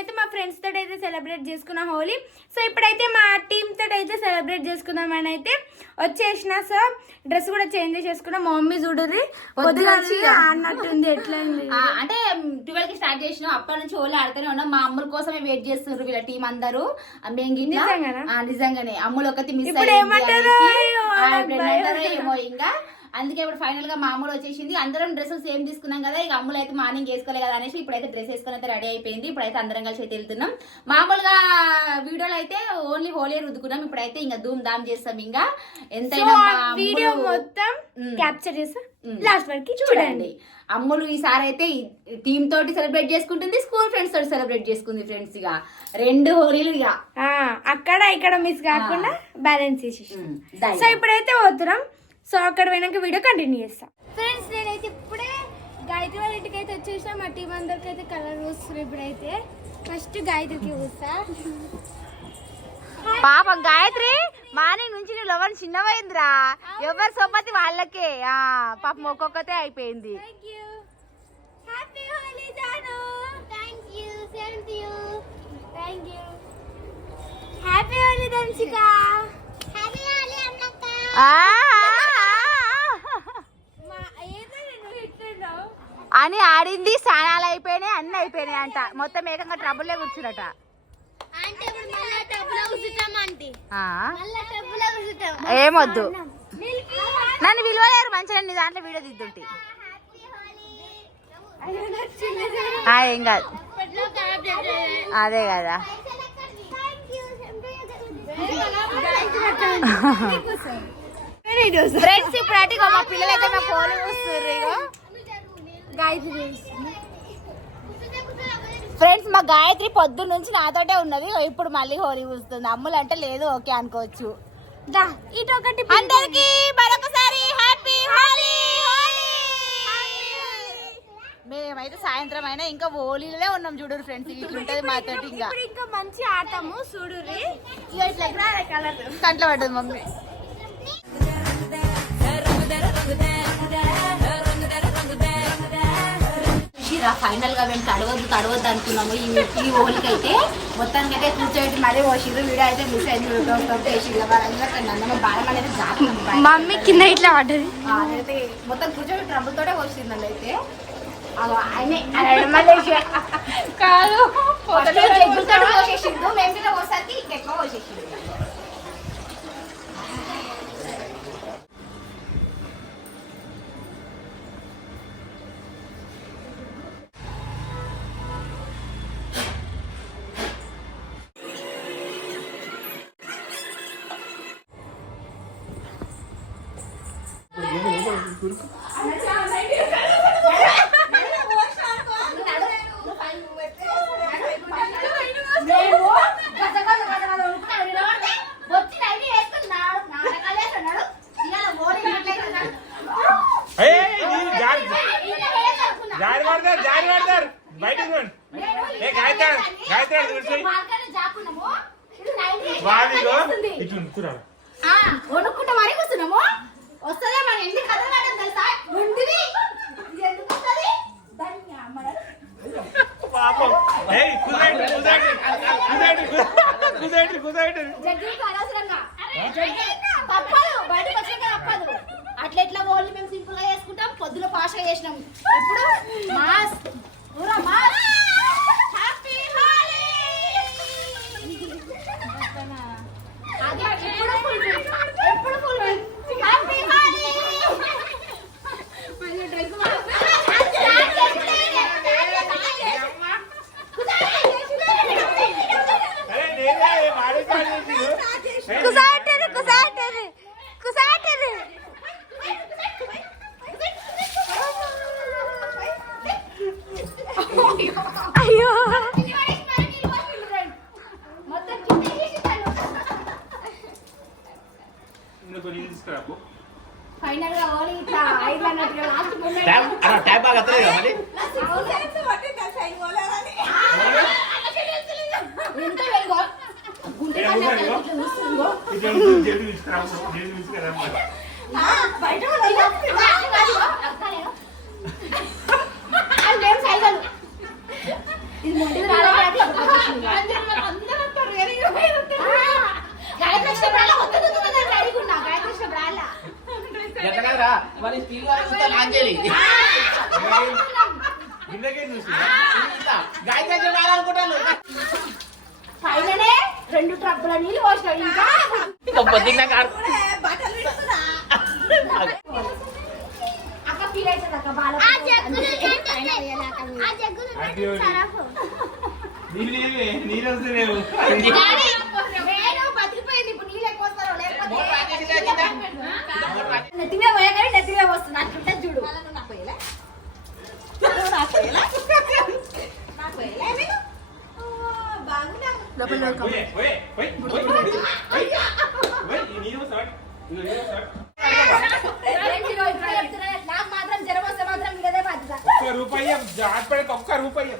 నేనైతే మా ఫ్రెండ్స్ తోటి అయితే సెలబ్రేట్ చేసుకున్నా హోలీ. సో ఇప్పుడైతే మా టీమ్ తోటి అయితే సెలబ్రేట్ చేసుకుందామని అయితే వచ్చేసిన. సో డ్రెస్ కూడా చేంజ్ చేసుకున్నా. మా మమ్మీ చూడరి పొద్దుగా అన్నట్టుంది. ఎట్లా అంటే 12 కి స్టార్ట్ చేసినాం. అప్పటి నుంచి హోలీ ఆడుతూనే ఉన్నాం. మా అమ్ముల కోసమే వెయిట్ చేస్తున్నారు వీళ్ళ టీం అందరూ. నిజంగానే అమ్ములు ఒకటి మిస్ ఏమో ఇంకా. అందుకే ఇప్పుడు ఫైనల్ గా మామూలు వచ్చేసింది. అందరం డ్రెస్సెస్ సేమ్ తీసుకున్నాం కదా. ఇక అమ్ములు అయితే మార్నింగ్ వేసుకోలే కదా అనేసి ఇప్పుడైతే డ్రెస్ వేసుకుని అయితే రెడీ అయిపోయింది. ఇప్పుడైతే అందరం కలిసి అయితే వెళ్తున్నాం. మామూలుగా వీడియోలో అయితే ఓన్లీ హోలీ రుద్దుకున్నాం. ఇప్పుడైతే ఇంకా ధూమ్ ధామ్ చేస్తాం. ఇంకా ఎంతైనా వీడియో మొత్తం క్యాప్చర్ చేస్తాం, లాస్ట్ వరకు చూడండి. అమ్ములు ఈసారి అయితే టీమ్ తోటి సెలబ్రేట్ చేసుకుంటుంది, స్కూల్ ఫ్రెండ్స్ తోటి సెలబ్రేట్ చేసుకుంది. ఫ్రెండ్స్ ఇక 2 హోలీలు ఇక అక్కడ ఇక్కడ మిస్ కాకుండా బ్యాలెన్స్ చేసేసి. సో ఇప్పుడైతే పోతున్నాం. సో అక్కడ పోయినాక వీడియో కంటిన్యూ చేస్తాం. ఫ్రెండ్స్ నేనైతే ఇప్పుడే గాయత్రి వాళ్ళ ఇంటికి అయితే వచ్చేసాం. మా టీం అందరికి అయితే కలర్ పూస్తున్నారు. ఇప్పుడైతే ఫస్ట్ గాయత్రికి పూస్తా. పాపం గాయత్రి మార్నింగ్ నుంచి నువ్వు ఎవరు చిన్నవైందిరా. ఎవరి సొమ్మతి వాళ్ళకే. పాపం ఒక్కొక్కతే అయిపోయింది. హ్యాపీ హోలీ దంశిక. అని ఆడింది. స్నానాలు అయిపోయినాయి, అన్ని అయిపోయినాయి అంట. మొత్తం ఏకంగా ట్రబుల్లే కూర్చున్నట. ఏమొద్దు, నన్ను విలువలేరు. మంచిగా నీ దాంట్లో వీడియో దిద్దుంటి ఏం కాదు. అదే కదా. ఫ్రెండ్స్ ఇప్పుడు మా పిల్లలు అయితే మా ఫోన్ చూస్తున్నారు. ఫ్రెండ్స్ మా గాయత్రి పొద్దున్న నుంచి నాతోటే ఉన్నది. ఇప్పుడు మళ్ళీ హోలీ పూస్తుంది. అమ్ములు అంటే లేదు ఓకే అనుకోవచ్చు. అందరికి మరొకసారి హ్యాపీ హోలీ. మేమైతే సాయంత్రం అయినా ఇంకా హోలీలోనే ఉన్నాం. చూడరు ఫ్రెండ్స్, ఇట్లుంటది మాతోటి. ఇంకా మంచి ఆటము చూడుర్రి. కంట్లో పడ్డది మమ్మీ. ఫైనల్ గా మేము తడవద్దు అనుకున్నాము. ఈ హోలీకి అయితే మొత్తానికి అయితే కూర్చోబెట్టి మరీ పోసిరు. వీడియో అయితే మిస్ అయింది. అన్నమ్మ బాగా అనేది జాగ్రత్త. మమ్మీ కింద ఇట్లా పడ్డది. అదైతే మొత్తం కూర్చోబెట్టి ట్రబుల్తోనే పోసింది. అలా అయితే కాదు పోసేసిండు. మేము కూడా పోసరికి ఇంకెక్కువ పోసేసిండు. వణుక్కుంటా మరీ కూర్చున్నాము. వస్తుందా మన ఇంటి కథ తెలుసా? తప్పదు, బయటకు వచ్చాక తప్పదు. అట్లా ఎట్లా ఓన్లీ మేము సింపుల్ గా చేసుకుంటాం. పొద్దున పాష్ గా చేసినాం. ఇప్పుడు మాస్ పూరా మాస్. హ్యాపీ హోలీ. ఎప్పుడు ఫుల్ హ్యాపీ హోలీ. అయ్యో ఫైనల్ గా హోలీ ఇట్లా అయిపోయినట్టుగా లాస్ట్ మూమెంట్ ట్యాబ్ బాగా అత్తలేదు కదా మరి. ఎంత వెలుగో గుంటె కన్నా ఇట్లా చూస్తుందో బయట అక్కలేను అంటే సైగలు ఇది మొండిది రాలేదు గాయత్రి బ్రాల గాయత్రి బ్రాల ఎట్లా కదరా మరి స్టీల్ వాడుతా అంజలి గిన్నెకే చూసి గాయత్రి వాడాలనుకుంటాను పైననే 2 ట్రక్కుల నీళ్ళు పోసినావు ఇంకా పొద్దున్న కాదు అక్క ఫీల్ అవుతుంది అక్క బాల నీళ్ళు వస్తలేవు బతికిపోయింది ఇప్పుడు నీళ్ళు ఎక్కువ వస్తారో లేకపోతే నెత్తిమే పోయా కానీ నెత్తిమే వస్తుంది అట్లుంటే చూడు ₹1 జాగ్రత్త ఒక్క రూపాయి